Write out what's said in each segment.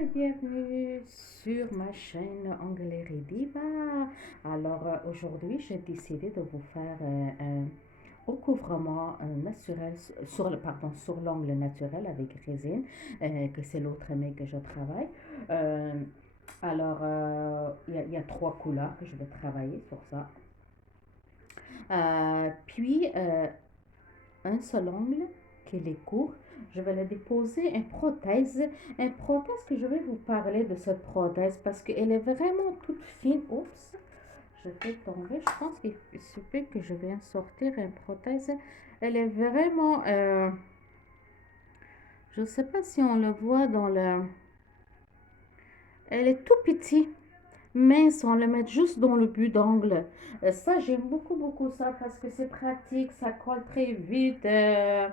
et bienvenue sur ma chaîne Onglerie Diva. Alors aujourd'hui, j'ai décidé de vous faire un recouvrement naturel sur l'ongle naturel avec résine, que c'est l'autre mai que je travaille. Euh, il y a trois couleurs que je vais travailler sur ça. Puis, un seul ongle qui est court. Je vais le déposer une prothèse que je vais vous parler de cette prothèse parce qu'elle est vraiment toute fine. Oups, je vais tomber. Je pense qu'il suffit que je viens sortir une prothèse. Elle est vraiment, je ne sais pas si on le voit dans le, elle est tout petite. Mince, on le met juste dans le but d'angle. Ça, j'aime beaucoup ça parce que c'est pratique, ça colle très vite. Euh,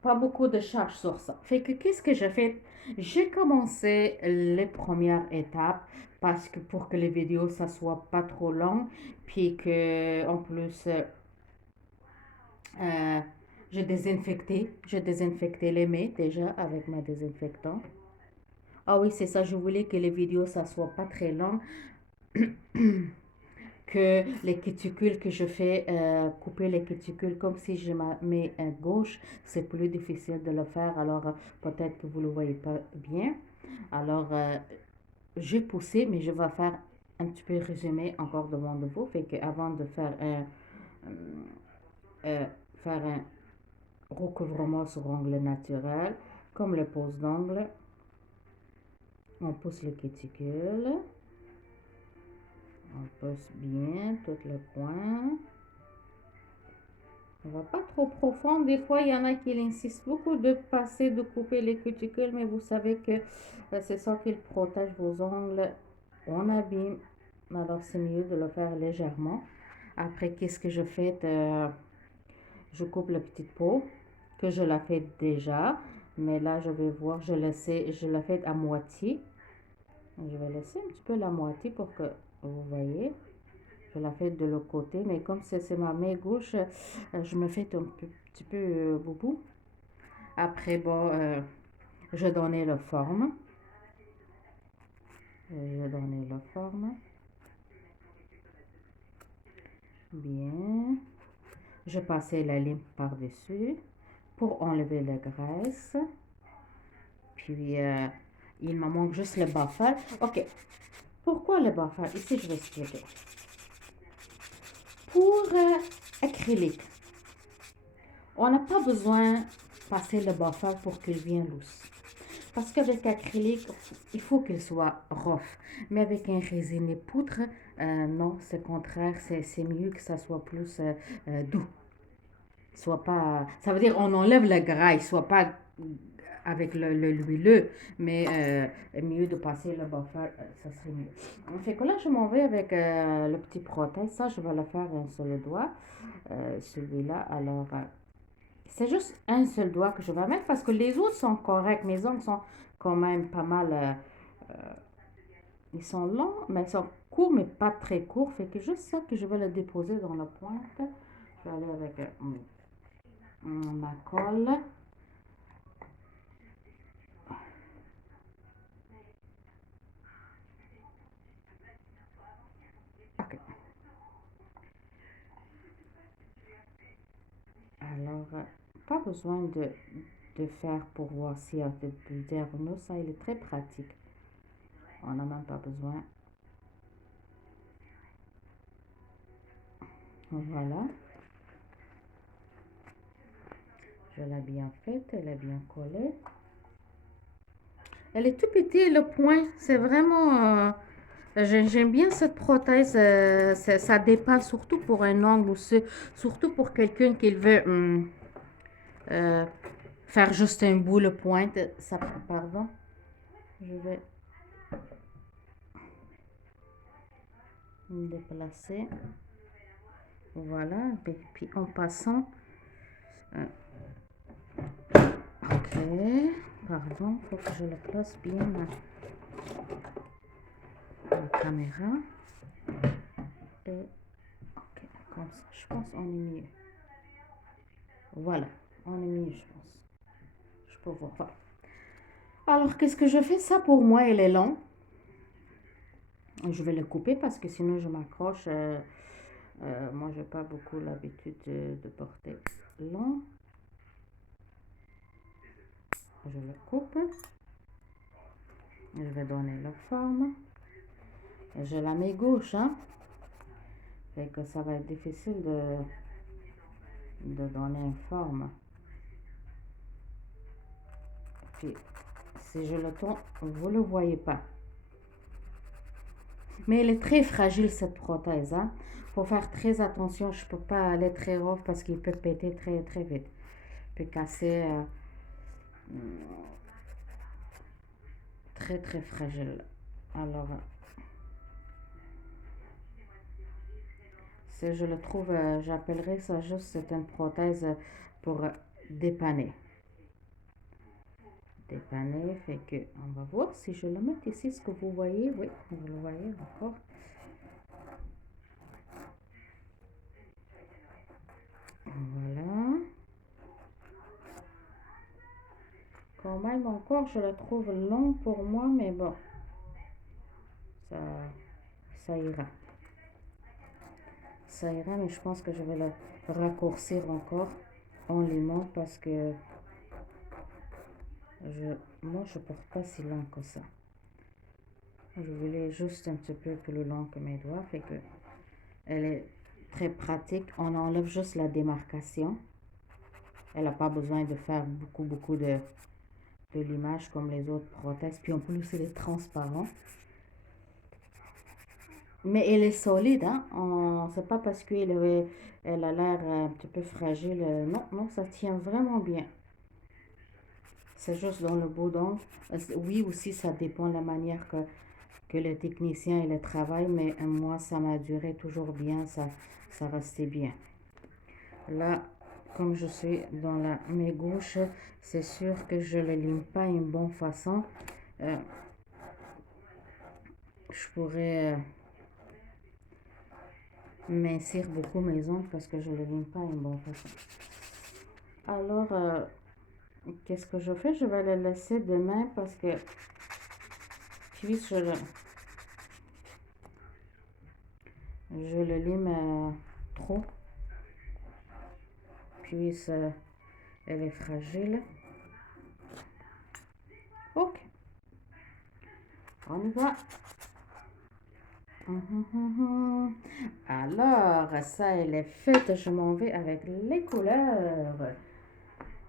Pas beaucoup de charge sur ça. Fait que qu'est-ce que j'ai fait? J'ai commencé les premières étapes parce que pour que les vidéos ça soit pas trop long, puis que en plus euh, j'ai désinfecté les mains déjà avec ma désinfectant. Ah oui, c'est ça, je voulais que les vidéos ça soit pas très long. Que les cuticules que je fais, couper les cuticules comme si je mets à gauche, c'est plus difficile de le faire. Alors, peut-être que vous ne le voyez pas bien. Alors, j'ai poussé, mais je vais faire un petit peu résumé encore devant de vous. Fait qu'avant de euh, faire un recouvrement sur ongle naturel, comme le pose d'ongle, on pousse le cuticule. On pousse bien tout le coin. On va pas trop profond. Des fois, il y en a qui insistent beaucoup de passer, de couper les cuticules, mais vous savez que c'est ça qui protège vos ongles. On abîme. Alors, c'est mieux de le faire légèrement. Après, qu'est-ce que je fais? Je coupe la petite peau, que je la fais déjà. Mais là, je vais voir, je la fais à moitié. Je vais laisser un petit peu la moitié pour que vous voyez. Je la fais de l'autre côté, mais comme c'est ma main gauche, je me fais un petit peu boubou. Après, bon, je donnais la forme. Je donnais la forme. Bien. Je passais la lime par-dessus pour enlever la graisse. Puis, il me manque juste le buffer. OK. Pourquoi le buffer? Ici, je vais expliquer. Pour acrylique, on n'a pas besoin de passer le buffer pour qu'il vienne loose. Parce qu'avec acrylique, il faut qu'il soit rough. Mais avec un résiné poutre, non, c'est contraire. C'est mieux que ça soit plus doux. Soit pas, ça veut dire on enlève le gras, il soit pas avec l'huileux, mais mieux de passer le buffer, ça serait mieux. Fait que là, je m'en vais avec le petit prothèse. Ça, je vais le faire un seul doigt. Celui-là, alors, c'est juste un seul doigt que je vais mettre parce que les autres sont corrects. Mes ongles sont quand même pas mal. Ils sont longs, mais ils sont courts, mais pas très courts. Fait que juste ça que je vais le déposer dans la pointe. Je vais aller avec ma colle. Ok. Alors, pas besoin de faire pour voir s'il y a des bulles d'air ou non. Ça, il est très pratique. On n'a même pas besoin. Voilà. Je l'ai bien faite. Elle est bien collée. Elle est tout petite, le point. C'est vraiment... j'aime bien cette prothèse. Ça dépasse surtout pour un ongle ou surtout pour quelqu'un qui veut euh, faire juste un bout le pointe. Ça, pardon. Je vais me déplacer. Voilà. Puis en passant. Ok. Pardon. Faut que je le place bien la caméra. Et ok. Comme ça. Je pense qu'on est mieux. Voilà. On est mieux, je pense. Je peux voir. Voilà. Alors, qu'est-ce que je fais? Ça, pour moi, il est long. Je vais le couper parce que sinon, je m'accroche. Moi, j'ai pas beaucoup l'habitude de porter long. Je le coupe. Je vais donner la forme. Je la mets gauche, hein. Fait que ça va être difficile de donner une forme. Puis, si je le tourne, vous ne le voyez pas. Mais elle est très fragile, cette prothèse, hein. Faut faire très attention. Je peux pas aller très rough parce qu'il peut péter très, très vite. Il peut casser très, très fragile. Alors, si je le trouve, j'appellerai ça juste, c'est une prothèse pour dépanner. Dépanner, fait que, on va voir si je le mets ici, ce que vous voyez. Oui, vous le voyez encore. Voilà. Quand même encore, je le trouve long pour moi, mais bon, ça, ça ira. Ça ira, mais je pense que je vais le raccourcir encore en limon parce que moi, je porte pas si long que ça. Je voulais juste un petit peu plus long que mes doigts, fait que elle est très pratique. On enlève juste la démarcation. Elle n'a pas besoin de faire beaucoup de limage comme les autres prothèses. Puis en plus, elle est transparent. Mais elle est solide, hein. C'est pas parce qu'elle elle a l'air un petit peu fragile. Non, non, ça tient vraiment bien. C'est juste dans le boudon. Oui, aussi, ça dépend de la manière que le technicien il le travaille, mais moi, ça m'a duré toujours bien, ça restait bien. Là, comme je suis dans la main gauche, c'est sûr que je ne le lime pas une bonne façon. Je pourrais mincir beaucoup mes ongles parce que je ne le lime pas une bonne façon. Alors, qu'est-ce que je fais? Je vais le laisser demain parce que puis je le lime trop. Puis elle est fragile. Ok, on y va. Alors, ça, elle est faite. Je m'en vais avec les couleurs.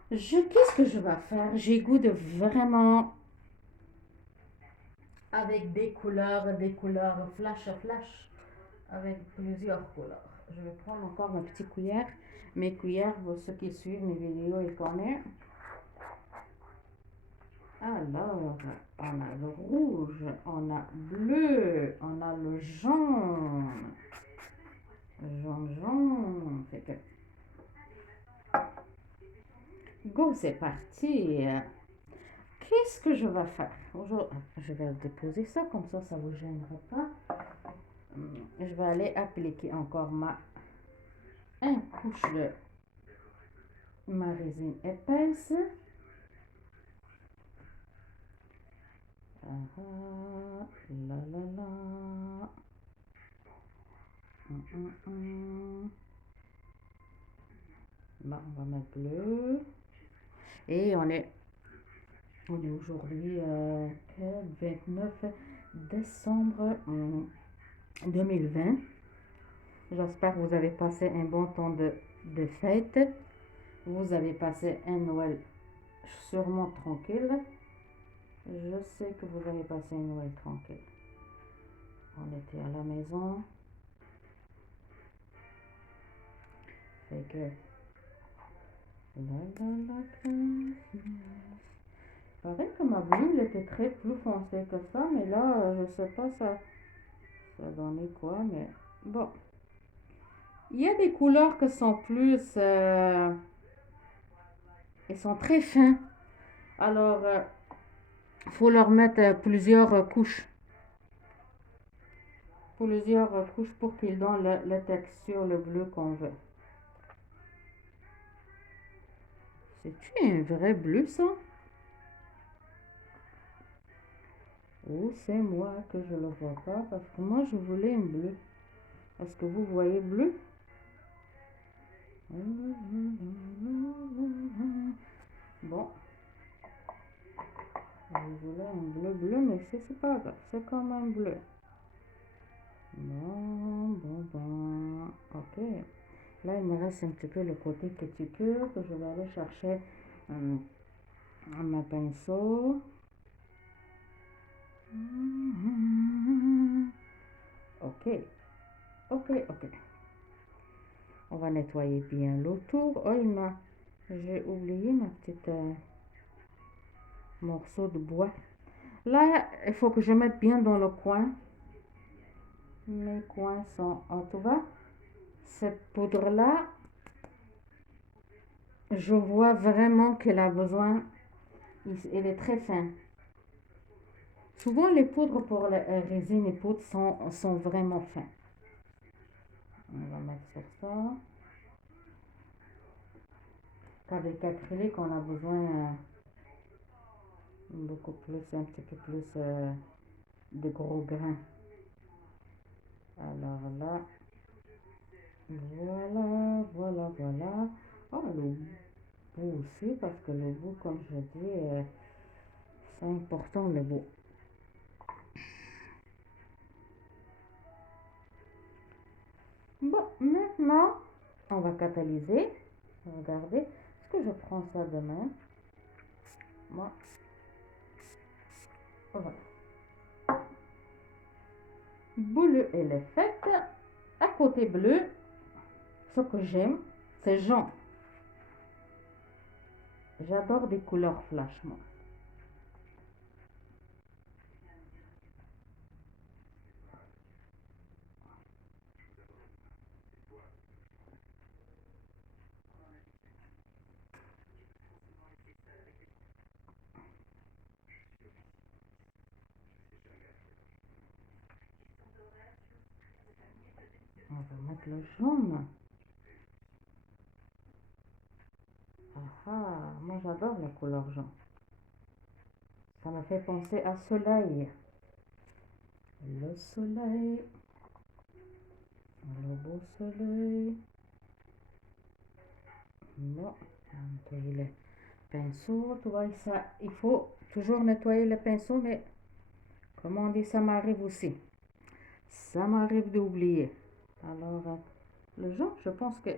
Qu'est-ce que je vais faire? J'ai goût de vraiment avec des couleurs flash, avec plusieurs couleurs. Je vais prendre encore ma petite cuillère. Mes cuillères, ceux qui suivent mes vidéos, ils connaissent. Alors, on a le rouge, on a bleu, on a le jaune. Jaune. Fait que... Go, c'est parti. Qu'est-ce que je vais faire? Je vais déposer ça, comme ça ne vous gênera pas. Je vais aller appliquer encore une couche de ma résine épaisse. La la la. Là, on va mettre bleu. Et on est aujourd'hui 29 décembre 2020. J'espère que vous avez passé un bon temps de fête. Vous avez passé un Noël sûrement tranquille. Je sais que vous avez passé un Noël tranquille. On était à la maison. Fait que... Pareil que ma bleu, elle était très plus foncée que ça, mais là, je sais pas ça donnait quoi, mais bon. Il y a des couleurs qui sont plus... ils sont très fins. Alors, il faut leur mettre plusieurs couches. Plusieurs couches pour qu'ils donnent la texture, le bleu qu'on veut. C'est-tu un vrai bleu, ça? Ou c'est moi que je ne le vois pas parce que moi je voulais un bleu. Est-ce que vous voyez bleu? Bon, je voulais un bleu bleu, mais c'est pas grave, c'est quand même bleu. Bon. Ok. Là, il me reste un petit peu le côté cuticule que je vais aller chercher mes pinceaux. Ok. On va nettoyer bien l'autour. Oh, j'ai oublié ma petite morceau de bois. Là, il faut que je mette bien dans le coin. Mes coins sont en tout bas. Cette poudre-là, je vois vraiment qu'elle a besoin. Elle est très fine. Souvent, les poudres pour la résine et poudre sont vraiment fins. On va mettre sur ça. Avec acrylique, on a besoin beaucoup plus, un petit peu plus de gros grains. Alors là, voilà. Oh, le bout aussi, parce que le bout, comme je dis, c'est important le bout. Bon, maintenant, on va catalyser. Regardez, est-ce que je prends ça demain? Moi, voilà. Bleu, elle est faite. À côté bleu, ce que j'aime, c'est jaune. J'adore des couleurs flash, moi. On va mettre le jaune. Moi j'adore la couleur jaune. Ça me fait penser à soleil. Le soleil. Le beau soleil. Bon, on va nettoyer les pinceaux. Tu vois, ça, il faut toujours nettoyer les pinceaux, mais comme on dit, ça m'arrive aussi. Ça m'arrive d'oublier. Alors, le jaune, je pense que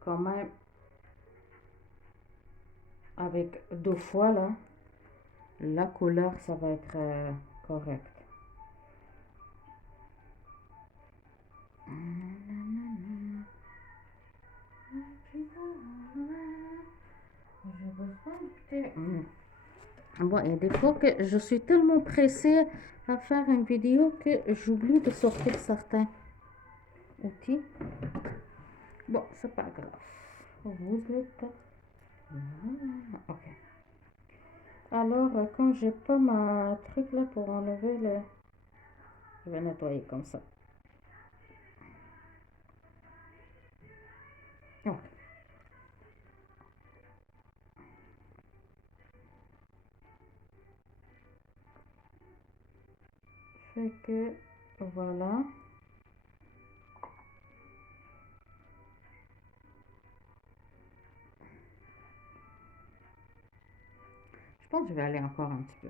quand même, avec 2 fois là, la couleur, ça va être correct. Bon, et des fois que je suis tellement pressée à faire une vidéo que j'oublie de sortir certains outils. Bon, c'est pas grave. Vous êtes... Ok. Alors, quand j'ai pas ma truc là pour enlever le... Je vais nettoyer comme ça. Ok. Fait que, voilà. Je pense que je vais aller encore un petit peu.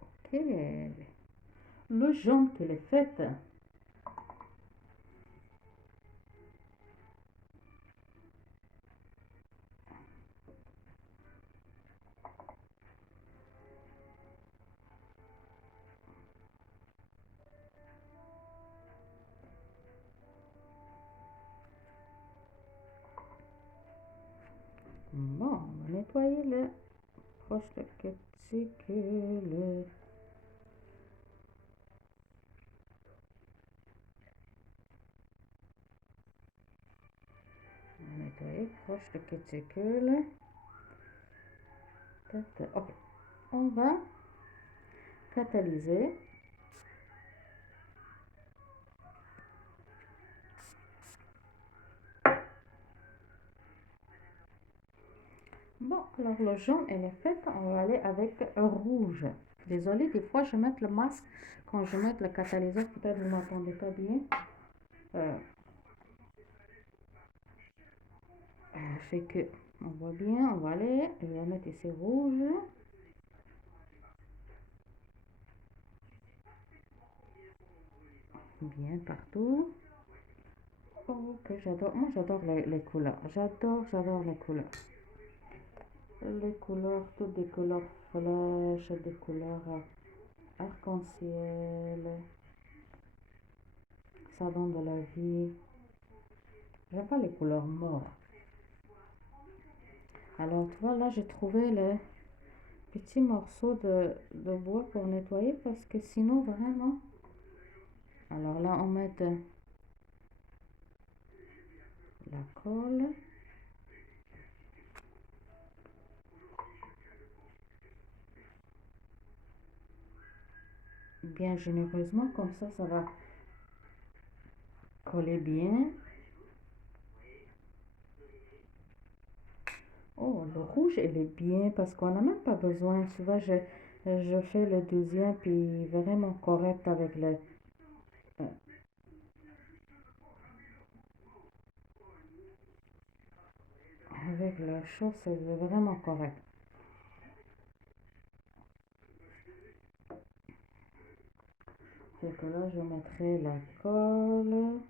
Ok. Le jaune qu'elle est faite. Bon, on va nettoyer le proche de cuticule. On va nettoyer proche de cuticule. Ok, on va catalyseur. Bon, alors le jaune, elle est faite. On va aller avec un rouge. Désolée, des fois, je mets le masque quand je mets le catalyseur. Peut-être vous m'entendez pas bien. Euh, fait que, on voit bien, on va aller. Je vais mettre ici rouge. Bien partout. Ok, j'adore. Moi, j'adore les couleurs. J'adore les couleurs. Les couleurs, toutes des couleurs flèches, des couleurs arc-en-ciel. Ça donne de la vie. J'aime pas les couleurs mortes. Alors, tu vois, là, j'ai trouvé le petit morceau de bois pour nettoyer parce que sinon, vraiment. Alors là, on met de la colle. Bien généreusement, comme ça va coller bien. Oh, le rouge, il est bien parce qu'on n'a même pas besoin. Tu vois, je fais le deuxième puis vraiment correct euh, avec le chaud, c'est vraiment correct. Fait que là, je mettrai la colle.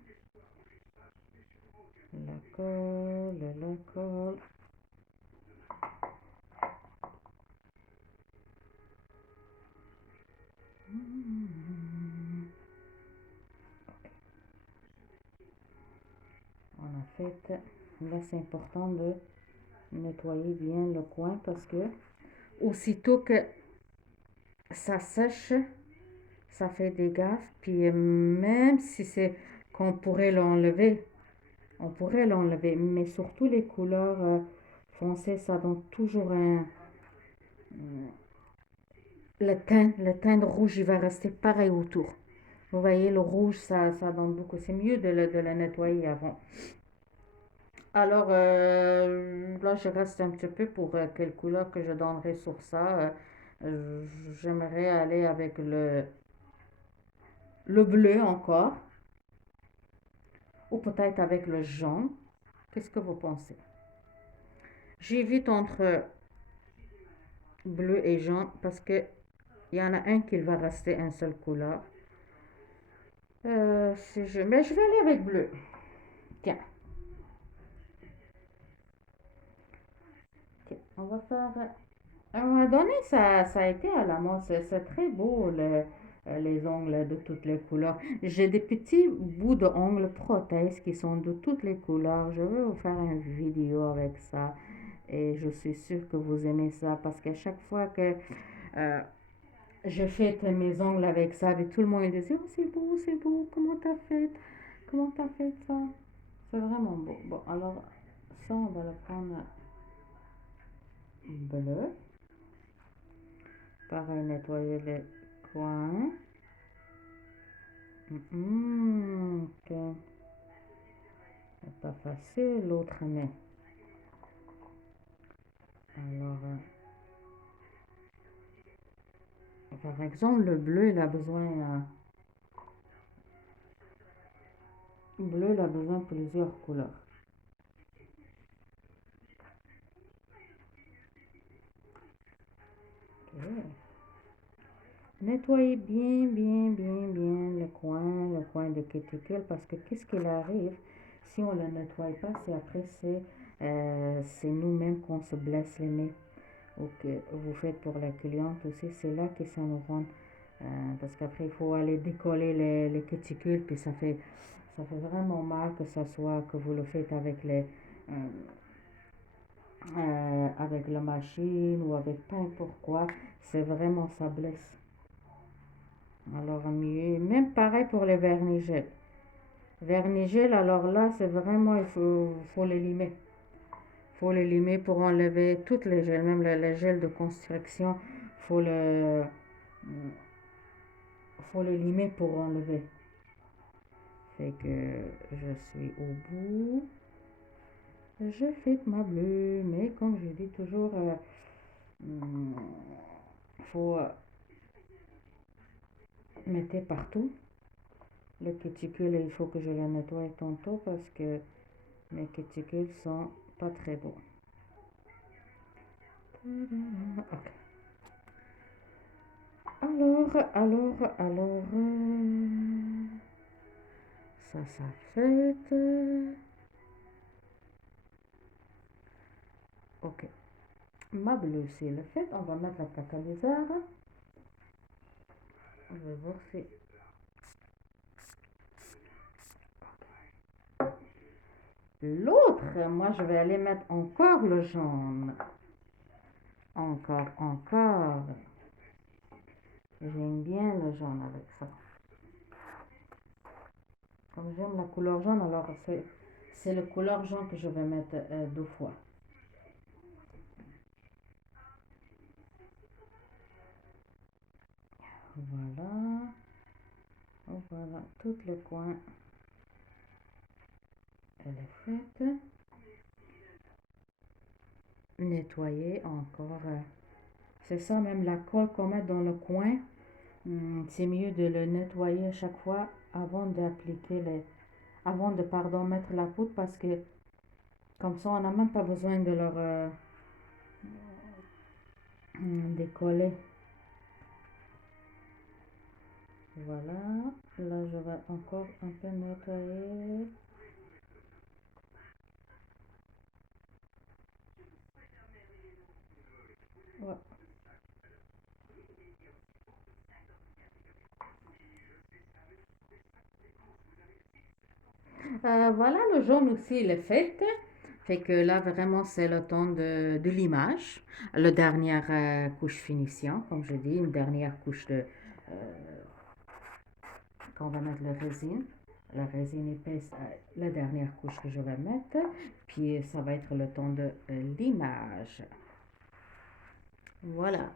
On a fait, là c'est important de nettoyer bien le coin parce que aussitôt que ça sèche, ça fait des gaffes. Puis même si c'est qu'on pourrait l'enlever, on pourrait l'enlever. Mais surtout les couleurs foncées, ça donne toujours le teint de rouge, il va rester pareil autour. Vous voyez, le rouge, ça donne beaucoup. C'est mieux de le nettoyer avant. Alors, là, je reste un petit peu pour quelle couleur que je donnerai sur ça. J'aimerais aller avec le bleu encore, ou peut-être avec le jaune. Qu'est-ce que vous pensez? J'évite entre bleu et jaune parce que il y en a un qui va rester une seule couleur. Mais je vais aller avec bleu. Tiens, tiens, on va faire. À un moment donné, ça a été à la mode. C'est très beau, les ongles de toutes les couleurs. J'ai des petits bouts d'ongles prothèses qui sont de toutes les couleurs. Je vais vous faire une vidéo avec ça. Et je suis sûre que vous aimez ça parce qu'à chaque fois que euh, je fais mes ongles avec ça, et tout le monde dit, oh, c'est beau, comment t'as fait? Comment t'as fait ça? C'est vraiment beau. Bon, alors, ça, on va le prendre bleu. Pareil, nettoyer les coins. Ok. C'est pas facile, l'autre mais. Alors, par exemple, le bleu, il a besoin de plusieurs couleurs. Ok. Nettoyez bien le coin de cuticule parce que qu'est-ce qu'il arrive si on ne le nettoie pas, c'est après c'est nous-mêmes qu'on se blesse les mains ou que vous faites pour la cliente aussi, c'est là que ça nous rend parce qu'après il faut aller décoller les cuticules puis ça fait vraiment mal que ça soit que vous le faites euh, avec la machine ou avec peu importe quoi, c'est vraiment ça blesse. Alors mieux, même pareil pour les vernigels. Vernigel, alors là, c'est vraiment, il faut les limer. Il faut les limer pour enlever toutes les gels, même les gels de construction. Il faut faut le limer pour enlever. Fait que je suis au bout. Je fais ma bleue, mais comme je dis toujours, hmm, faut mettre partout. Le cuticule, il faut que je le nettoie tantôt parce que mes cuticules sont pas très beaux. Ok. Alors, ça fait. Ok. Ma bleue, c'est le fait. On va mettre la catalyseur. Je vais voir si. L'autre, moi, je vais aller mettre encore le jaune. Encore. J'aime bien le jaune avec ça. Comme j'aime la couleur jaune, alors c'est le couleur jaune que je vais mettre deux fois. Voilà. Voilà, tout le coin, elle est faite. Nettoyer encore. C'est ça, même la colle qu'on met dans le coin. C'est mieux de le nettoyer à chaque fois avant d'appliquer avant de, pardon, mettre la poudre parce que comme ça, on n'a même pas besoin de leur décoller. Voilà. Là, je vais encore un peu nettoyer. Ouais. Voilà, le jaune aussi, il est fait. Fait que là, vraiment, c'est le temps de l'image. La dernière couche finition, comme je dis, une dernière couche qu'on va mettre la résine. La résine épaisse, la dernière couche que je vais mettre. Puis ça va être le temps de l'image. Voilà.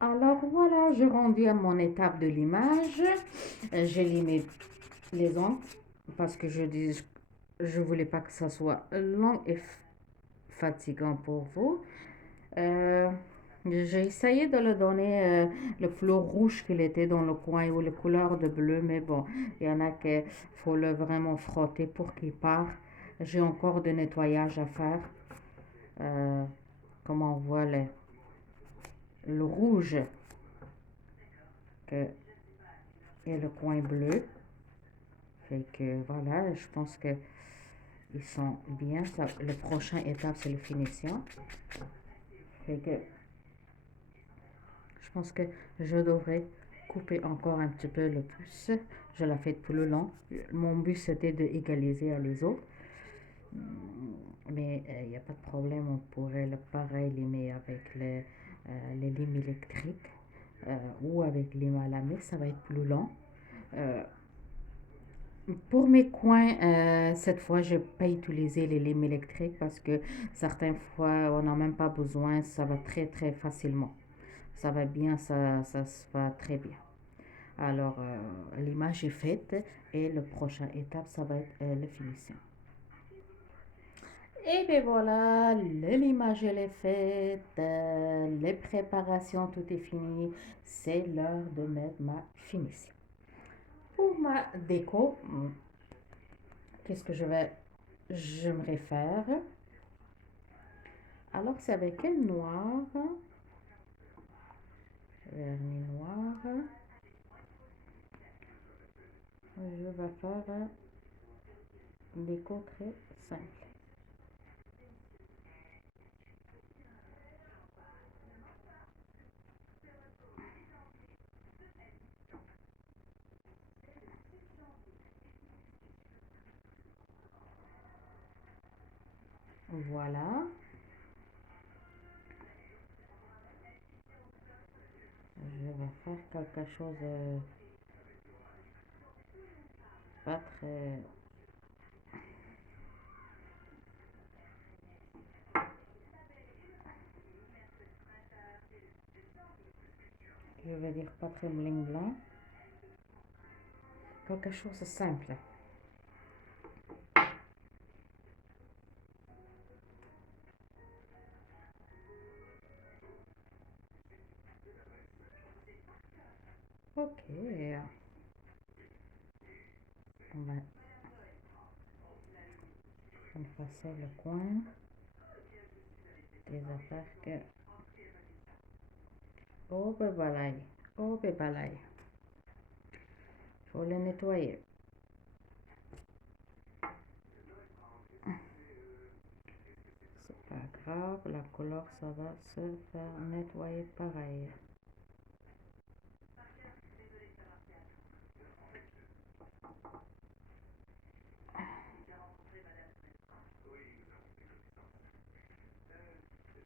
Alors voilà, je rendu à mon étape de l'image. J'ai limé les ongles parce que je voulais pas que ça soit long et fatigant pour vous. Euh, j'ai essayé de le donner le flou rouge qu'il était dans le coin ou les couleurs de bleu, mais bon, il y en a qu'il faut le vraiment frotter pour qu'il parte. J'ai encore de nettoyage à faire. Euh, Comme on voit le rouge que, et le coin bleu. Fait que voilà, je pense que ils sont bien. Ça, le prochain étape, c'est le finition. Fait que je pense que je devrais couper encore un petit peu le plus. Je l'ai fait plus long. Mon but c'était d'égaliser à les autres. Mais il n'y a pas de problème, on pourrait le pareil limer avec les limes électriques ou avec lime à la mix, ça va être plus long. Euh, pour mes coins, cette fois, je n'ai pas utilisé les limes électriques parce que certaines fois, on n'a même pas besoin, ça va très très facilement. Ça va bien, ça se va très bien. Alors, l'image est faite et la prochaine étape, ça va être le finissant. Et bien voilà, l'image elle est faite, les préparations, tout est fini. C'est l'heure de mettre ma finition. Pour ma déco, qu'est-ce que j'aimerais faire? Alors c'est avec un noir, vernis noir. Je vais faire une déco très simple. Voilà. Je vais faire quelque chose de pas très. je veux dire pas très bling blanc. Quelque chose de simple. Ok, on va effacer le coin des affaires que... Oh ben voilà, oh ben voilà. Faut le nettoyer. C'est pas grave, la couleur ça va se faire nettoyer pareil.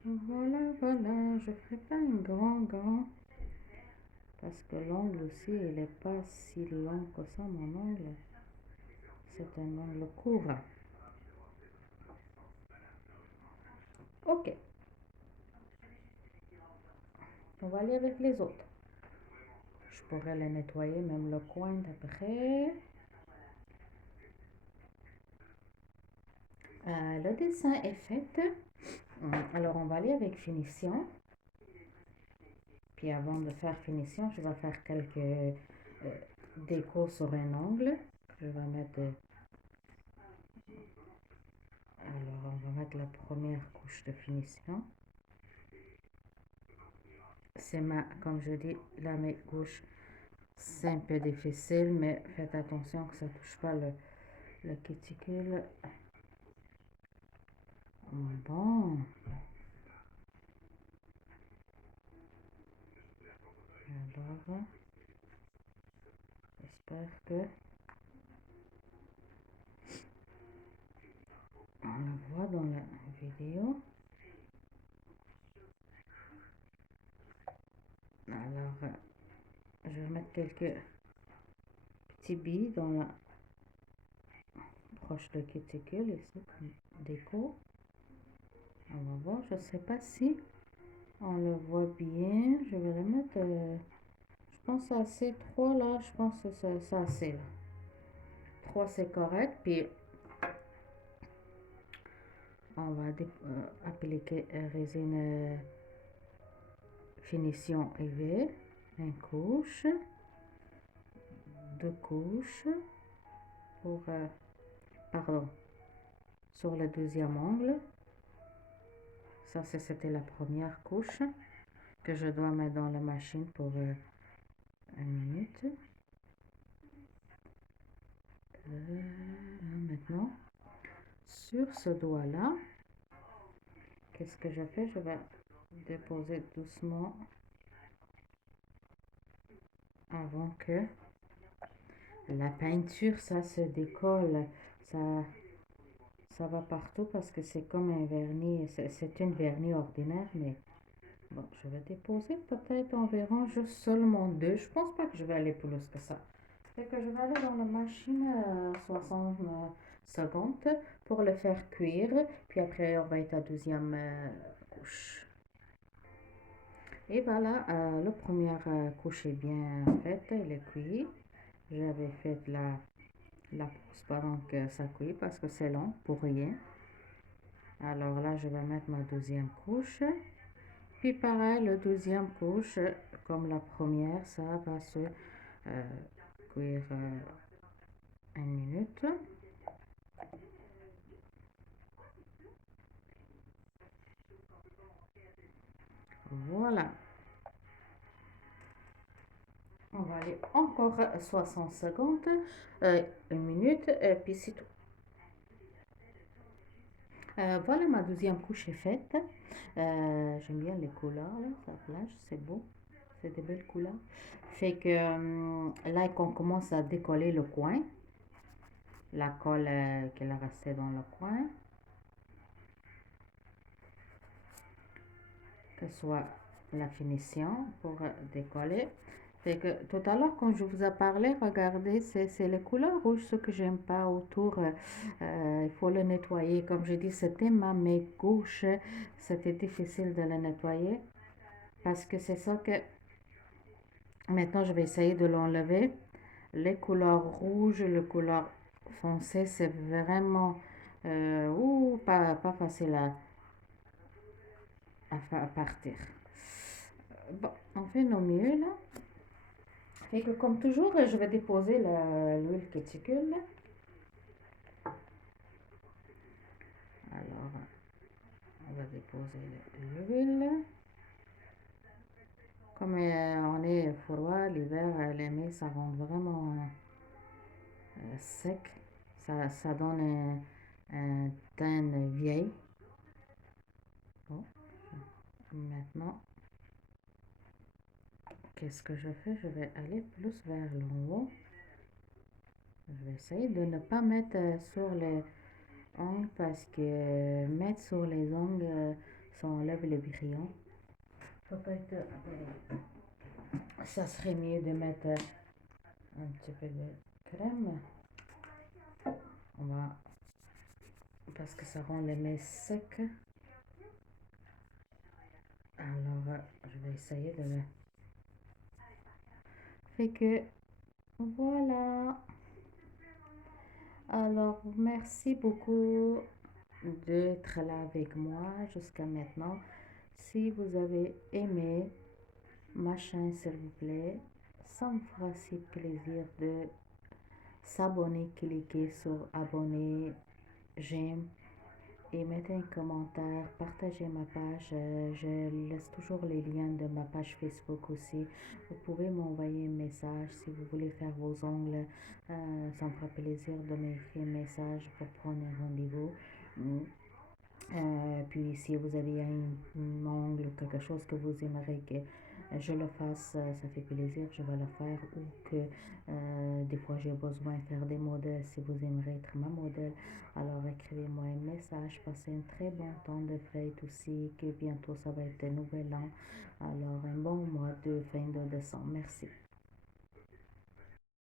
Voilà, voilà, je ferai pas un grand, parce que l'ongle aussi, il est pas si long que ça, mon ongle. C'est un ongle court. Ok, on va aller avec les autres. Je pourrais les nettoyer, même le coin d'après. Le dessin est fait. Alors, on va aller avec finition. Puis avant de faire finition, je vais faire quelques décos sur un ongle. Je vais mettre... alors, on va mettre la première couche de finition. C'est comme je dis, la main gauche, c'est un peu difficile, mais faites attention que ça ne touche pas le cuticule. Bon. Alors, j'espère que on la voit dans la vidéo. Alors, je vais mettre quelques petits billes dans la proche de cuticule ici, comme déco. On va voir, je ne sais pas si on le voit bien. Je vais le mettre, je pense assez 3 là, je pense que c'est assez là. 3 c'est correct, puis on va appliquer résine finition EV, une couche, 2 couches pour, pardon, sur le deuxième ongle. Ça c'était la première couche que je dois mettre dans la machine pour 1 minute. Maintenant, sur ce doigt là, qu'est-ce que je fais? Je vais déposer doucement avant que la peinture ça se décolle, ça va partout parce que c'est comme un vernis, c'est une vernis ordinaire, mais bon, je vais déposer peut-être environ juste seulement 2. Je pense pas que je vais aller plus que ça. Fait que je vais aller dans la machine 60 secondes pour le faire cuire, puis après on va être à deuxième couche. Et voilà, la première couche est bien faite, elle est cuite. J'avais fait la pause pendant que ça cuit parce que c'est long pour rien. Alors là, je vais mettre ma deuxième couche. Puis pareil, la deuxième couche, comme la première, ça va se cuire 1 minute. Voilà. On va aller encore 60 secondes, 1 minute, puis c'est tout. Voilà, ma deuxième couche est faite. J'aime bien les couleurs, là, ça flash, c'est beau. C'est des belles couleurs. Fait que là, qu'on commence à décoller le coin, la colle qu'elle a restée dans le coin, que ce soit la finition pour décoller. Fait que tout à l'heure, quand je vous ai parlé, regardez, c'est les couleurs rouges, ce que j'aime pas autour. Il faut le nettoyer. Comme je dis, c'était ma main gauche. C'était difficile de le nettoyer parce que c'est ça que Maintenant, je vais essayer de l'enlever. Les couleurs rouges, le couleur foncé, c'est vraiment pas facile à partir. Bon, on fait nos mieux là. Et que comme toujours, je vais déposer l'huile cuticule. Alors, on va déposer l'huile. Comme on est froid, l'hiver, les mains, ça rend vraiment sec. Ça donne un teint vieil. Bon, maintenant, qu'est-ce que je fais? Je vais aller plus vers le haut. Je vais essayer de ne pas mettre sur les ongles parce que mettre sur les ongles, ça enlève le brillant. Peut-être ça serait mieux de mettre un petit peu de crème. On va, parce que ça rend les mains secs. Alors, je vais essayer de le... Fait que, voilà. Alors, merci beaucoup d'être là avec moi jusqu'à maintenant. Si vous avez aimé ma chaîne, s'il vous plaît, ça me fera si plaisir de s'abonner, cliquer sur abonner, j'aime et mettez un commentaire, partagez ma page. Je laisse toujours les liens de ma page Facebook aussi. Vous pouvez m'envoyer un message si vous voulez faire vos ongles. Ça me fera plaisir de m'écrire un message pour prendre un rendez-vous. Puis si vous avez un ongle ou quelque chose que vous aimeriez que je le fasse, ça fait plaisir, je vais le faire. Ou que des fois j'ai besoin de faire des modèles, si vous aimeriez être ma modèle, alors écrivez-moi un message. Passez un très bon temps de fête aussi, que bientôt ça va être le nouvel an. Alors un bon mois de fin de décembre. Merci.